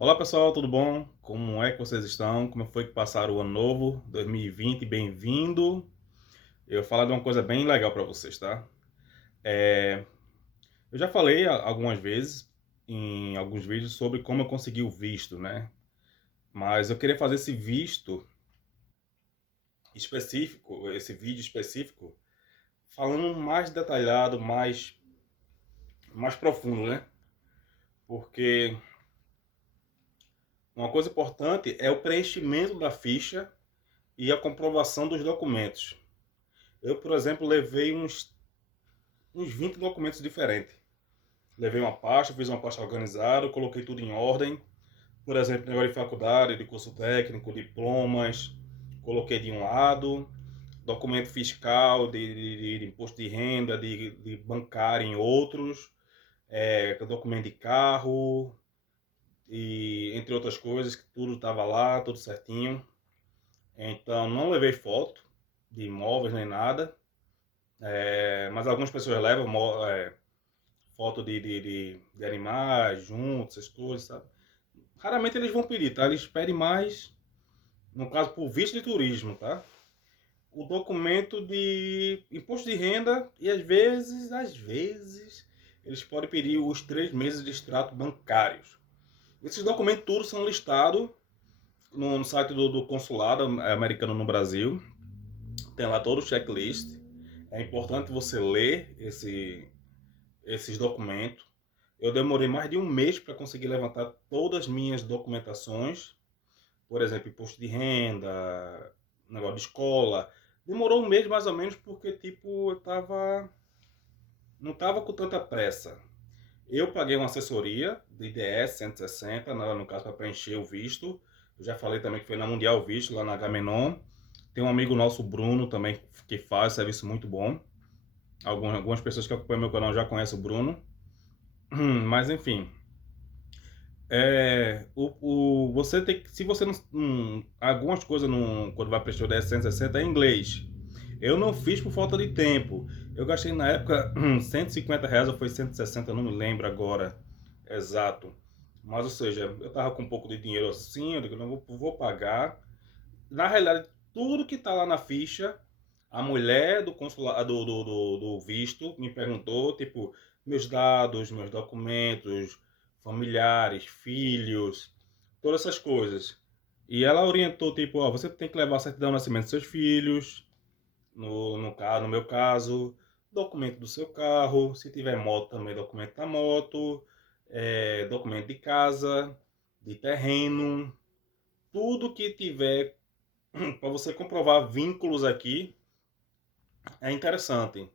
Olá pessoal, tudo bom? Como é que vocês estão? Como foi que passaram o ano novo 2020? Bem-vindo! Eu vou falar de uma coisa bem legal para vocês, tá? Eu já falei algumas vezes em alguns vídeos sobre como eu consegui o visto, né? Mas eu queria fazer esse visto específico, esse vídeo específico, falando mais detalhado, mais profundo, né? Porque uma coisa importante é o preenchimento da ficha e a comprovação dos documentos. Eu, por exemplo, levei uns 20 documentos diferentes. Levei uma pasta, fiz uma pasta organizada, coloquei tudo em ordem. Por exemplo, negócio de faculdade, de curso técnico, diplomas, coloquei de um lado. Documento fiscal, de imposto de renda, de bancário em outros. Documento de carro, e entre outras coisas, que tudo estava lá, tudo certinho. Então, não levei foto de imóveis nem nada. Mas algumas pessoas levam foto de animais juntos, essas coisas, sabe? Raramente eles vão pedir, tá? Eles pedem mais, no caso, por visto de turismo, tá? O documento de imposto de renda e às vezes, eles podem pedir os 3 meses de extrato bancários. Esses documentos todos são listados no site do consulado americano no Brasil. Tem lá todo o checklist. É importante você ler esses documentos. Eu demorei mais de um mês para conseguir levantar todas as minhas documentações, por exemplo, imposto de renda, negócio de escola. Demorou um mês mais ou menos porque, tipo, não tava com tanta pressa. Eu paguei uma assessoria de IDS 160, no caso, para preencher o visto. Eu já falei também que foi na Mundial Visto, lá na Gamenon. Tem um amigo nosso, Bruno, também, que faz serviço muito bom. Algumas pessoas que acompanham meu canal já conhecem o Bruno. Mas, enfim, você tem que, se você não, algumas coisas quando vai prestar o DS 160 é em inglês. Eu não fiz por falta de tempo. Eu gastei na época R$ 150 ou foi 160, eu não me lembro agora exato. Mas, ou seja, eu tava com um pouco de dinheiro assim, eu digo, não vou pagar. Na realidade, tudo que tá lá na ficha, a mulher do consulado do visto me perguntou, tipo, meus dados, meus documentos, familiares, filhos, todas essas coisas. E ela orientou, tipo, ó, você tem que levar a certidão de nascimento dos seus filhos, no meu caso, documento do seu carro, se tiver moto também, documento da moto, documento de casa, de terreno, tudo que tiver para você comprovar vínculos aqui é interessante.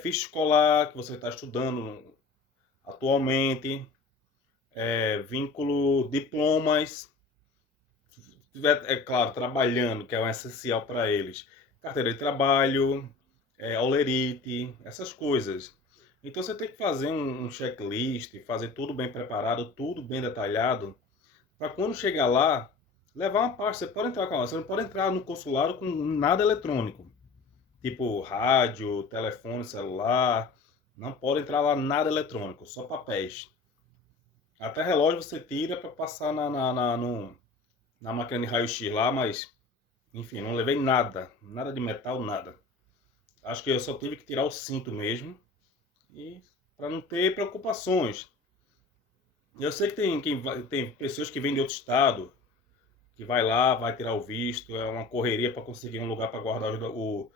Ficha escolar que você está estudando atualmente, vínculo, diplomas, tiver, é claro, trabalhando, que é um essencial para eles. Carteira de trabalho, holerite, essas coisas. Então você tem que fazer um checklist, fazer tudo bem preparado, tudo bem detalhado, para quando chegar lá, levar uma parte. Você não pode entrar no consulado com nada eletrônico. Tipo rádio, telefone, celular. Não pode entrar lá nada eletrônico, só papéis. Até relógio você tira para passar na máquina de raio-x lá, mas enfim, não levei nada. Nada de metal, nada. Acho que eu só tive que tirar o cinto mesmo. E para não ter preocupações. Eu sei que tem pessoas que vêm de outro estado, que vai lá, vai tirar o visto, é uma correria para conseguir um lugar para guardar o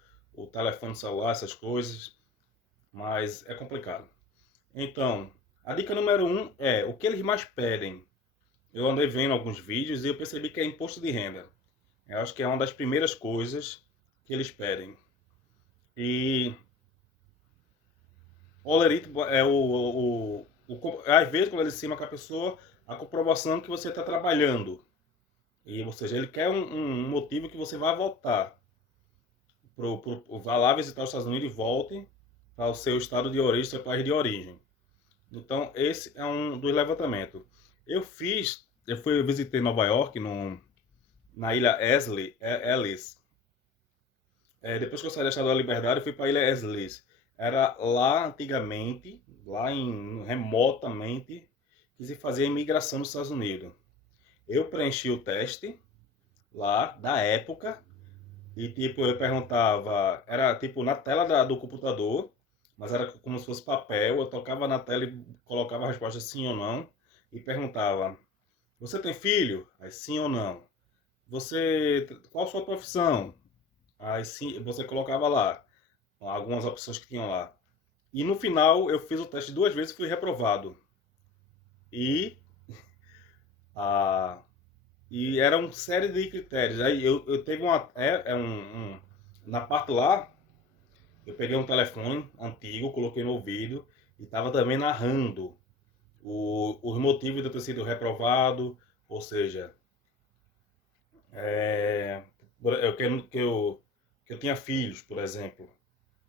telefone celular, essas coisas. Mas é complicado. Então, a dica número um é o que eles mais pedem. Eu andei vendo alguns vídeos e eu percebi que é imposto de renda. Eu acho que é uma das primeiras coisas que eles pedem. E o olerite é às vezes quando eles cima com a pessoa, a comprovação que você está trabalhando. E, ou seja, ele quer um motivo que você vai voltar. Vá lá visitar os Estados Unidos e volte para o seu estado de origem, seu país de origem. Então, esse é um dos levantamentos. Eu visitei Nova York, na ilha Ellis. Depois que eu saí da Estátua da Liberdade, eu fui para a ilha Ellis. Era lá antigamente, remotamente, que se fazia a imigração nos Estados Unidos. Eu preenchi o teste lá, da época, e tipo, eu perguntava, era tipo na tela do computador, mas era como se fosse papel, eu tocava na tela e colocava a resposta sim ou não, e perguntava, você tem filho? Aí sim ou não. Qual a sua profissão? Aí sim, você colocava lá, algumas opções que tinham lá. E no final eu fiz o teste 2 vezes e fui reprovado. E, a, e era uma série de critérios. Aí eu teve uma. Na parte lá, eu peguei um telefone antigo, coloquei no ouvido e estava também narrando os motivos de eu ter sido reprovado, ou seja, é, que eu tinha filhos, por exemplo.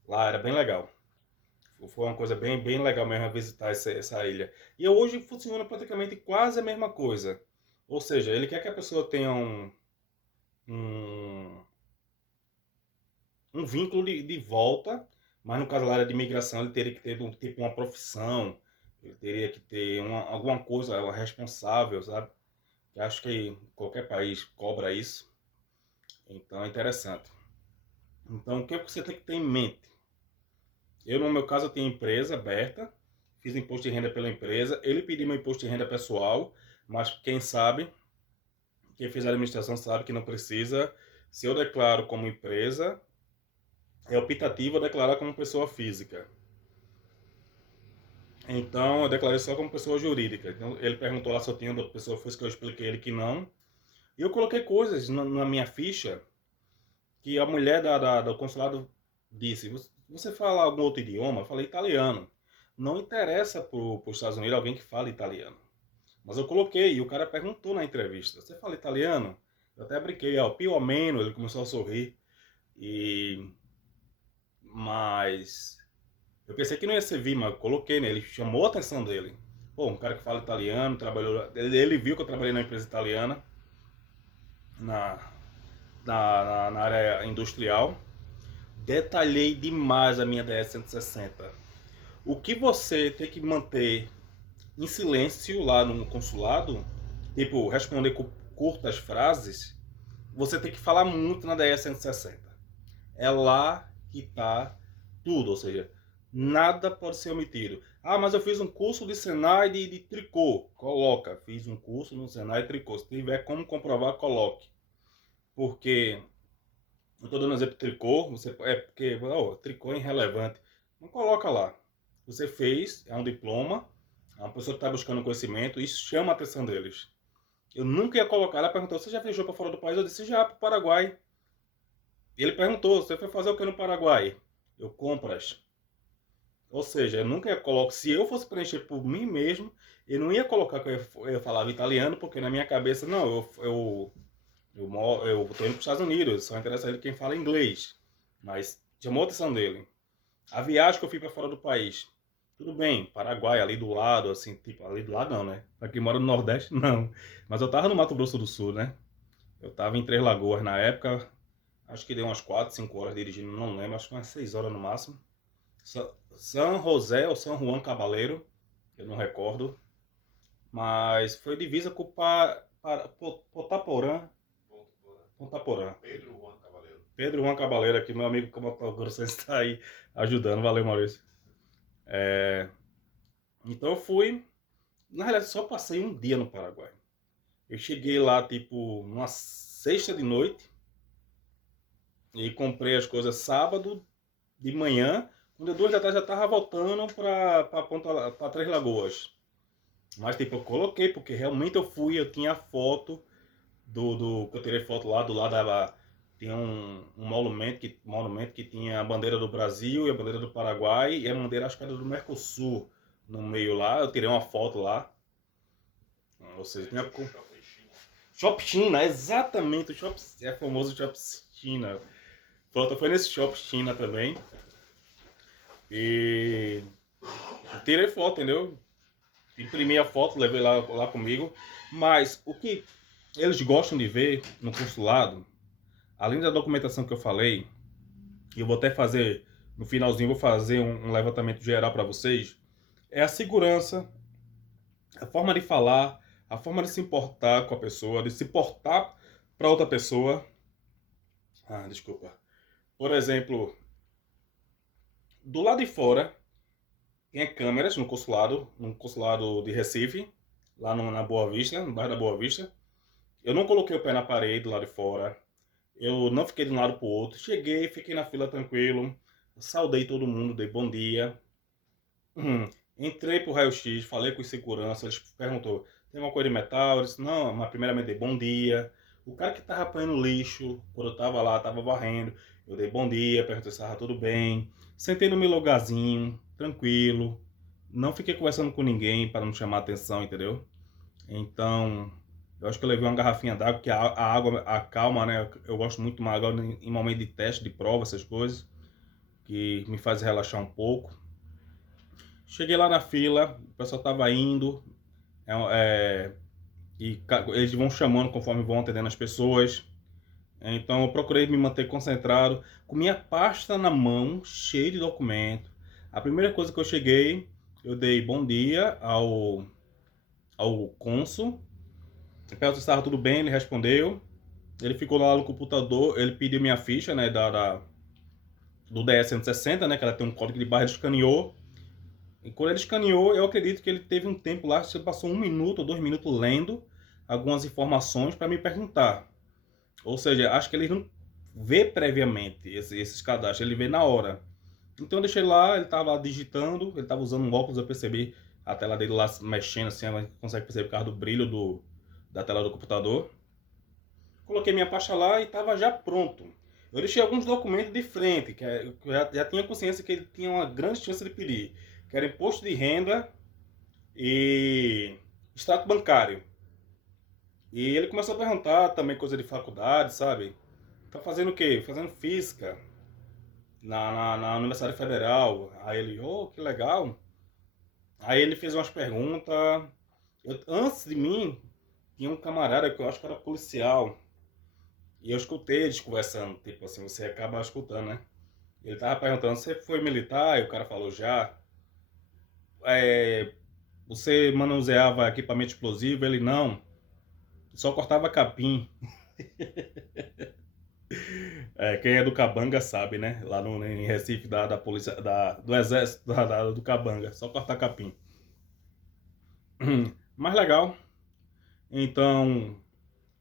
Lá era bem legal. Foi uma coisa bem legal mesmo visitar essa ilha. E hoje funciona praticamente quase a mesma coisa. Ou seja, ele quer que a pessoa tenha um, um vínculo de volta, mas no caso lá era de imigração, ele teria que ter tipo uma profissão, ele teria que ter alguma coisa responsável, sabe? Eu acho que qualquer país cobra isso, então é interessante. Então o que você tem que ter em mente? Eu, no meu caso, eu tenho empresa aberta, fiz imposto de renda pela empresa, ele pediu meu imposto de renda pessoal, mas quem sabe, quem fez a administração sabe que não precisa. Se eu declaro como empresa, é optativo eu declarar como pessoa física. Então, eu declarei só como pessoa jurídica. Então, ele perguntou lá se eu tinha outra pessoa física, eu expliquei ele que não. E eu coloquei coisas na minha ficha que a mulher do consulado disse: Você fala algum outro idioma? Eu falei italiano. Não interessa para os Estados Unidos alguém que fala italiano. Mas eu coloquei e o cara perguntou na entrevista: Você fala italiano? Eu até brinquei, ó, più ou menos. Ele começou a sorrir. E... Mas eu pensei que não ia servir, mas eu coloquei, né? Ele chamou a atenção dele. Pô, um cara que fala italiano, trabalhou. Ele viu que eu trabalhei na empresa italiana, na, na área industrial. Detalhei demais a minha DS-160. O que você tem que manter em silêncio lá no consulado, tipo, responder com curtas frases, você tem que falar muito na DS-160. É lá que tá tudo, ou seja, nada pode ser omitido. Ah, mas eu fiz um curso de Senai de tricô. Coloca, fiz um curso no Senai de tricô. Se tiver como comprovar, coloque. Porque eu estou dando exemplo de tricô, porque tricô é irrelevante. Não coloca lá. Você fez, é um diploma, é uma pessoa que está buscando conhecimento, isso chama a atenção deles. Eu nunca ia colocar, ela perguntou, você já viajou para fora do país? Eu disse, já, para o Paraguai. E ele perguntou, você foi fazer o que no Paraguai? Eu, compras. Ou seja, eu nunca ia colocar, se eu fosse preencher por mim mesmo, eu não ia colocar que eu falava italiano, porque na minha cabeça, não, eu tô indo para os Estados Unidos, só interessa ele quem fala inglês. Mas chamou a atenção dele. A viagem que eu fui para fora do país. Tudo bem, Paraguai, ali do lado, assim, tipo, ali do lado não, né? Pra quem mora no Nordeste, não. Mas eu tava no Mato Grosso do Sul, né? Eu tava em Três Lagoas na época. Acho que deu umas 4, 5 horas dirigindo, não lembro. Acho que umas 6 horas no máximo. São José ou São Juan Cabaleiro, eu não recordo. Mas foi divisa com Potaporã. Pontaporã. Pedro Juan Cabaleiro aqui, meu amigo grossense está aí ajudando. Valeu, Maurício. Então eu fui. Na realidade, só passei um dia no Paraguai. Eu cheguei lá, tipo, numa sexta de noite. E comprei as coisas sábado de manhã. Quando 2 da tarde já tava voltando para Três Lagoas. Mas, tipo, eu coloquei, porque realmente eu fui, eu tinha foto que eu tirei foto lá do lado da. Tinha um monumento que tinha a bandeira do Brasil e a bandeira do Paraguai e a bandeira, acho que era do Mercosul no meio lá. Eu tirei uma foto lá. Ou seja, tinha. Shop China, exatamente, é famoso Shop China. Pronto, foi nesse Shop China também. E tirei foto, entendeu? Imprimi a foto, levei lá comigo. Mas o que eles gostam de ver no consulado, além da documentação que eu falei, e eu vou até fazer, no finalzinho, vou fazer um levantamento geral para vocês, é a segurança, a forma de falar, a forma de se importar com a pessoa, de se portar para outra pessoa. Ah, desculpa. Por exemplo, do lado de fora, tem câmeras no consulado de Recife, lá na Boa Vista, no bairro da Boa Vista. Eu não coloquei o pé na parede lá de fora. Eu não fiquei de um lado pro outro. Cheguei, fiquei na fila tranquilo. Saudei todo mundo, dei bom dia. Entrei pro raio-x, falei com os seguranças. Eles perguntou, tem alguma coisa de metal? Eu disse, não, mas primeiramente dei bom dia. O cara que tava apanhando lixo, quando eu tava lá, tava varrendo. Eu dei bom dia, perguntei se tava tudo bem. Sentei no meu lugarzinho, tranquilo. Não fiquei conversando com ninguém para não chamar atenção, entendeu? Então, eu acho que eu levei uma garrafinha d'água, porque a água acalma, né? Eu gosto muito de tomar água em momento de teste, de prova, essas coisas, que me faz relaxar um pouco. Cheguei lá na fila, o pessoal tava indo, e eles vão chamando conforme vão atendendo as pessoas. Então eu procurei me manter concentrado, com minha pasta na mão, cheia de documento. A primeira coisa que eu cheguei, eu dei bom dia ao cônsul. Perguntei se estava tudo bem, ele respondeu. Ele ficou lá no computador, ele pediu minha ficha, né, do DS-160, né, que ela tem um código de barra, ele escaneou. E quando ele escaneou, eu acredito que ele teve um tempo lá, você passou 1 minuto ou 2 minutos lendo algumas informações para me perguntar. Ou seja, acho que ele não vê previamente esses cadastros, ele vê na hora. Então eu deixei lá, ele estava digitando, ele estava usando um óculos, eu percebi a tela dele lá mexendo assim, a gente consegue perceber por causa do brilho da tela do computador. Coloquei minha pasta lá e estava já pronto. Eu deixei alguns documentos de frente, que eu já tinha consciência que ele tinha uma grande chance de pedir, que era imposto de renda e extrato bancário. E ele começou a perguntar também coisa de faculdade, sabe? Tá fazendo o quê? Fazendo física na Universidade Federal. Aí ele, oh, que legal. Aí ele fez umas perguntas. Antes de mim, tinha um camarada que eu acho que era policial. E eu escutei eles conversando, tipo assim, você acaba escutando, né? Ele tava perguntando, você foi militar? E o cara falou, já. É, você manuseava equipamento explosivo? Ele, não. Só cortava capim. Quem é do Cabanga sabe, né? Lá em Recife, da polícia, do exército, do Cabanga. Só cortar capim. Mas legal. Então,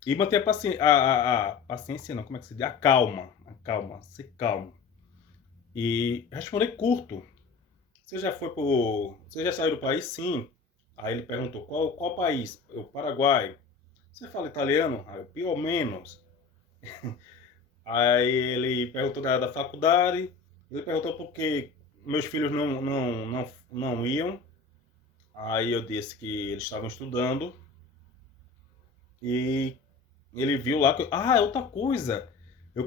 e manter a paciência, a paciência não, como é que se diz? A calma, ser calmo. E responder curto. Você já saiu do país? Sim. Aí ele perguntou, qual país? Eu, Paraguai. Você fala italiano? Aí eu, pior ou menos. Aí ele perguntou da faculdade. Ele perguntou por que meus filhos não iam. Aí eu disse que eles estavam estudando. E ele viu lá que... Ah, é outra coisa. Eu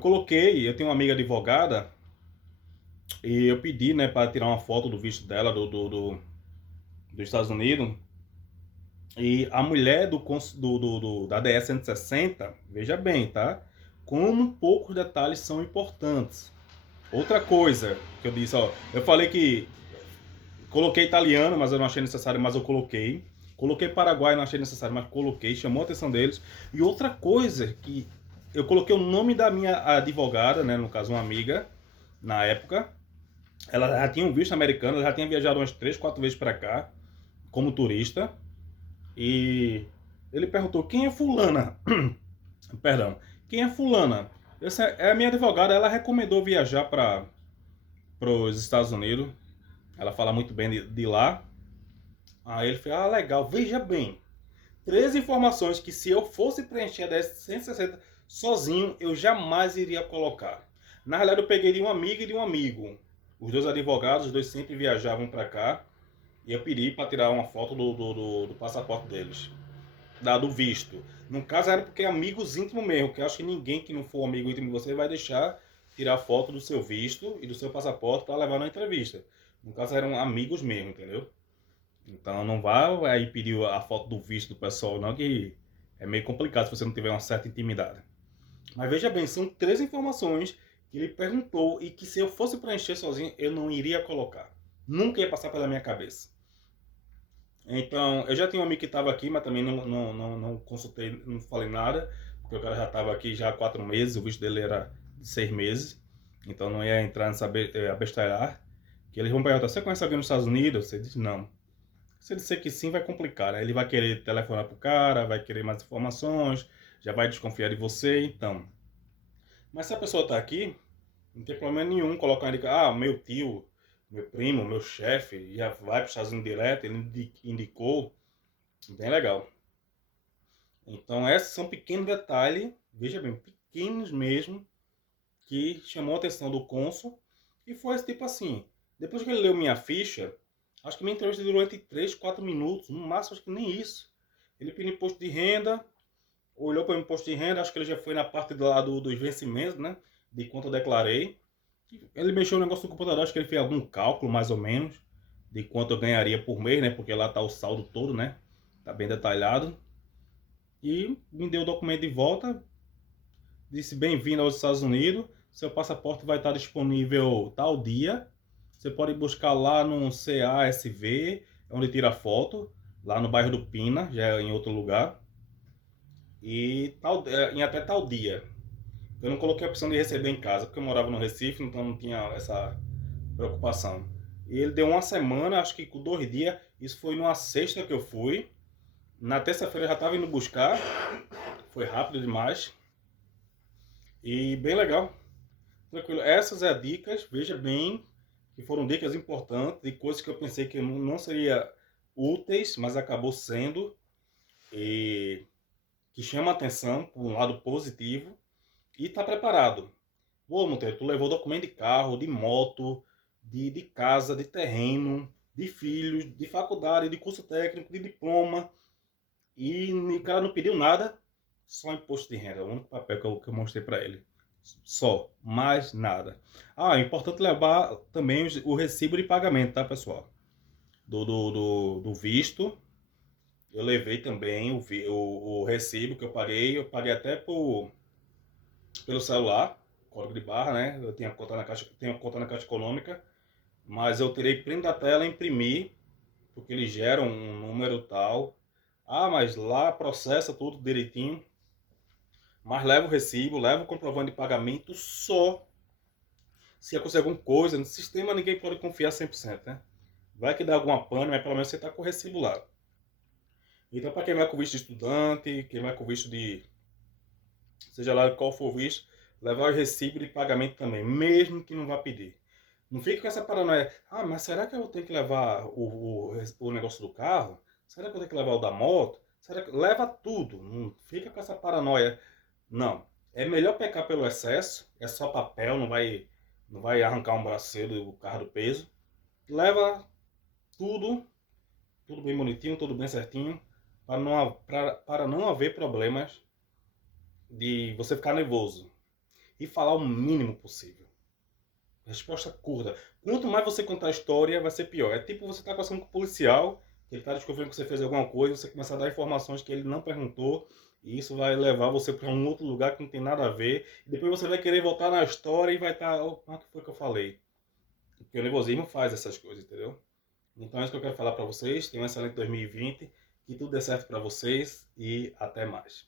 tenho uma amiga advogada. E eu pedi, né, para tirar uma foto do visto dela dos Estados Unidos. E a mulher da DS-160, veja bem, tá? Como poucos detalhes são importantes. Outra coisa que eu disse, ó, eu falei que coloquei italiano, mas eu não achei necessário, mas eu coloquei. Coloquei Paraguai, não achei necessário, mas coloquei, chamou a atenção deles. E outra coisa que eu coloquei o nome da minha advogada, né, no caso uma amiga, na época. Ela já tinha um visto americano, ela já tinha viajado umas 3, 4 vezes para cá como turista. E ele perguntou: quem é fulana? Perdão, quem é fulana? Essa é a minha advogada, ela recomendou viajar para os Estados Unidos. Ela fala muito bem de lá. Aí ele falou: ah, legal, veja bem. 3 informações que se eu fosse preencher a 160 sozinho, eu jamais iria colocar. Na realidade, eu peguei de uma amiga e de um amigo. Os dois advogados, os dois sempre viajavam para cá. E eu pedi para tirar uma foto do passaporte deles. Do visto. No caso era porque amigos íntimos mesmo. Que eu acho que ninguém que não for amigo íntimo de você vai deixar tirar foto do seu visto e do seu passaporte para levar na entrevista. No caso eram amigos mesmo, entendeu? Então não vá aí pedir a foto do visto do pessoal não, que é meio complicado se você não tiver uma certa intimidade. Mas veja bem, são 3 informações que ele perguntou e que se eu fosse preencher sozinho, eu não iria colocar. Nunca ia passar pela minha cabeça. Então, eu já tinha um amigo que estava aqui, mas também não consultei, não falei nada, porque o cara já estava aqui já há 4 meses, o visto dele era de 6 meses, então não ia entrar nessa abestalhar. Que eles vão perguntar, você conhece alguém nos Estados Unidos? Você diz não. Se ele disser que sim, vai complicar, né? Ele vai querer telefonar pro cara, vai querer mais informações, já vai desconfiar de você, então. Mas se a pessoa está aqui, não tem problema nenhum colocar meu tio, meu primo, meu chefe, já vai para os Estados Unidos direto, ele indicou, bem legal. Então, esses são pequenos detalhes, veja bem, pequenos mesmo, que chamou a atenção do cônsul, e foi esse tipo assim. Depois que ele leu minha ficha, acho que minha entrevista durou entre 3 e 4 minutos, no máximo, acho que nem isso. Ele pediu imposto de renda, olhou para o imposto de renda, acho que ele já foi na parte do lado dos vencimentos, né? De quanto eu declarei. Ele mexeu no negócio do computador, acho que ele fez algum cálculo, mais ou menos, de quanto eu ganharia por mês, né? Porque lá tá o saldo todo, né? Tá bem detalhado. E me deu o documento de volta, disse bem-vindo aos Estados Unidos, seu passaporte vai estar disponível tal dia. Você pode buscar lá no CASV, onde tira foto, lá no bairro do Pina, já é em outro lugar. E em até tal dia. Eu não coloquei a opção de receber em casa, porque eu morava no Recife, então não tinha essa preocupação. E ele deu uma semana, acho que com 2 dias, isso foi numa sexta que eu fui. Na terça-feira eu já estava indo buscar, foi rápido demais. E bem legal, tranquilo. Essas são as dicas, veja bem, que foram dicas importantes, de coisas que eu pensei que não seria úteis, mas acabou sendo, e que chama atenção por um lado positivo, e está preparado. Ô, Monteiro, tu levou documento de carro, de moto, de casa, de terreno, de filhos, de faculdade, de curso técnico, de diploma. E o cara não pediu nada, só imposto de renda. O único papel que eu mostrei para ele. Só, mais nada. Ah, é importante levar também o recibo de pagamento, tá, pessoal? Do visto. Eu levei também o recibo que eu paguei até pelo celular, código de barra, né? Eu tinha conta na Caixa, tenho conta na Caixa Econômica, mas eu tirei print da tela e imprimi, porque eles geram um número tal. Ah, mas lá processa tudo direitinho. Mas leva o recibo, leva o comprovante de pagamento só se acontecer alguma coisa. No sistema ninguém pode confiar 100%, né? Vai que dá alguma pane, mas pelo menos você está com o recibo lá. Então, para quem vai com visto de estudante, quem vai com visto de, seja lá qual for o visto, levar o recibo de pagamento também, mesmo que não vá pedir. Não fique com essa paranoia. Ah, mas será que eu tenho que levar o negócio do carro? Será que eu tenho que levar o da moto? Será que... Leva tudo. Não fica com essa paranoia. Não. É melhor pecar pelo excesso. É só papel, não vai arrancar um braço cedo do carro do peso. Leva tudo, tudo bem bonitinho, tudo bem certinho, para não haver problemas de você ficar nervoso. E falar o mínimo possível. Resposta curta. Quanto mais você contar a história, vai ser pior. É tipo você estar conversando com o policial, que ele está desconfiando que você fez alguma coisa, você começa a dar informações que ele não perguntou, e isso vai levar você para um outro lugar que não tem nada a ver. E depois você vai querer voltar na história e vai estar, o que foi que eu falei? Porque o nervosismo faz essas coisas, entendeu? Então é isso que eu quero falar para vocês. Tenham um excelente 2020, que tudo dê certo para vocês e até mais.